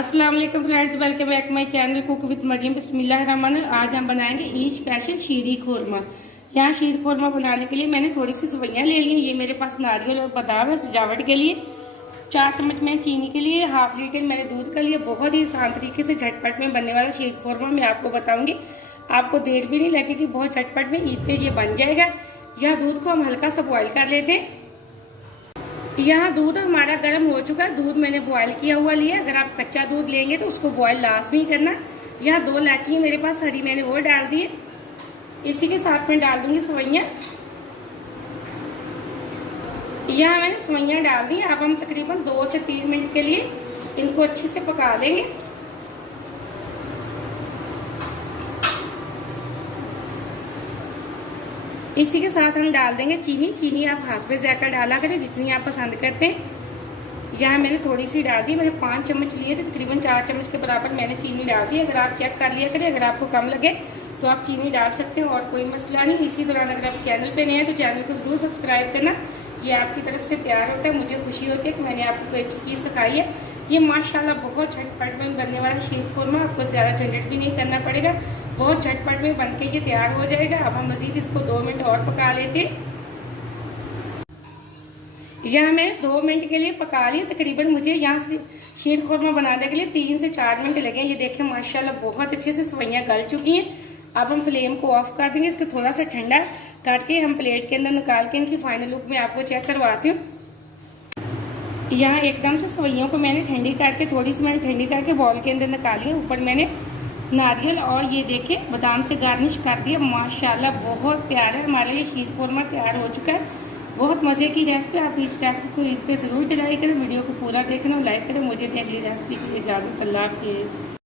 अस्सलाम वालेकुम friends, welcome back my channel cook with Mariam. बिस्मिल्लाहिर्रहमानिर्रहीम। आज हम बनाएंगे ईद स्पेशल शीरी खोरमा। यहाँ शीर खोरमा बनाने के लिए मैंने थोड़ी सी सवैयाँ ले ली। ये मेरे पास नारियल और बादाम है सजावट के लिए। 4 चम्मच में चीनी के लिए, हाफ लीटर मैंने दूध का लिया। बहुत ही आसान तरीके से झटपट में बनने वाला शीर खोरमा मैं आपको बताऊंगी। आपको देर भी नहीं लगेगी, बहुत झटपट में ईद पे ये बन जाएगा। यह दूध को हम हल्का सा बॉयल कर लेते हैं। यहाँ दूध हमारा गर्म हो चुका है। दूध मैंने बॉयल किया हुआ लिया। अगर आप कच्चा दूध लेंगे तो उसको बॉयल लाजमी करना। यहाँ 2 इलायची मेरे पास हरी, मैंने वो डाल दी है। इसी के साथ में डाल दूंगी सवैयाँ। यहाँ मैंने सवैयाँ डाल दी। अब हम तकरीबन 2 से 3 मिनट के लिए इनको अच्छे से पका लेंगे। इसी के साथ हम डाल देंगे चीनी। चीनी आप हाथ में जाकर डाला करें जितनी आप पसंद करते हैं। यहाँ मैंने थोड़ी सी डाल दी। मैंने 5 चम्मच लिए थे, तकरीबन 4 चम्मच के बराबर मैंने चीनी डाल दी। अगर आप चेक कर लिया करें, अगर आपको कम लगे तो आप चीनी डाल सकते हैं और कोई मसला नहीं। इसी दौरान अगर आप चैनल पे नए हैं तो चैनल को जरूर सब्सक्राइब करना। ये आपकी तरफ से प्यार होता है, मुझे खुशी होती है कि मैंने आपको कोई अच्छी चीज़ सिखाई है। ये माशाल्लाह बहुत झटपट में बनने वाला शीर खोरमा। आपको ज़्यादा झंझट भी नहीं करना पड़ेगा, बहुत झटपट में बनके ये तैयार हो जाएगा। अब हम मज़ीद इसको 2 मिनट और पका लेते हैं। यहाँ मैंने 2 मिनट के लिए पका लिया। तकरीबन मुझे यहाँ से शीर खोरमा बनाने के लिए 3 से 4 मिनट लगे। ये देखें माशाल्लाह बहुत अच्छे से सवैयाँ गल चुकी हैं। अब हम फ्लेम को ऑफ कर देंगे। इसको थोड़ा सा ठंडा करके हम प्लेट के अंदर निकाल के इनकी फाइनल लुक में आपको चेक करवाती हूँ। यहाँ एकदम से सवैयों को मैंने ठंडी करके, थोड़ी सी मैंने ठंडी करके बाउल के अंदर निकाली है। ऊपर मैंने नारियल और ये देखे बादाम से गार्निश कर दिया। माशाल्लाह बहुत प्यारा है हमारे लिए शीर खोरमा तैयार हो चुका है। बहुत मज़े की रेसिपी। आप इस रेसिपी को ईद पे ज़रूर ट्राई करें। वीडियो को पूरा देखना, लाइक करें। मुझे अगली रेसिपी के लिए इजाज़त। अल्लाह हाफिज़।